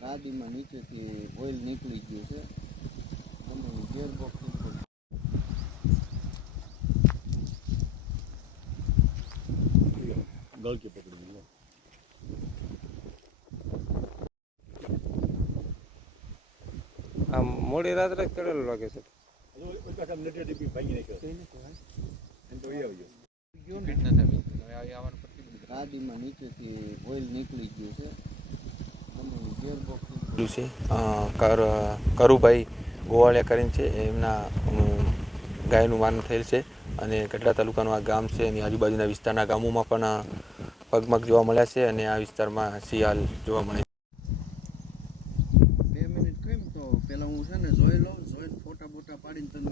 ગાડીમાં નીચેથી ઓઇલ નીકળી ગયું છે. અને ગિયરબોક્સ નીકળી ગળકે પકડી આમ મોડી રાત્રે જ ચડેલું લાગે છે. હજુ ઓલી પાછા નેટે ટીપી ભાંગી નાખ્યો એમ તો એ આવી ગયો ગાડીમાં નીચેથી ઓઇલ નીકળી ગયું છે કરુભાઈ ગોવાળિયા કરીને છે. એમના ગાયનું માન થયેલ છે. અને કટલા તાલુકાનું આ ગામ છે. એની આજુબાજુના વિસ્તારના ગામોમાં પણ પગમગ જોવા મળ્યા છે અને આ વિસ્તારમાં શિયાળ જોવા મળે છે. બે મિનિટ કેમ તો પેલા હું છે ને જોઈ લઉં જોઈને ફોટા બોટા પાડીને તને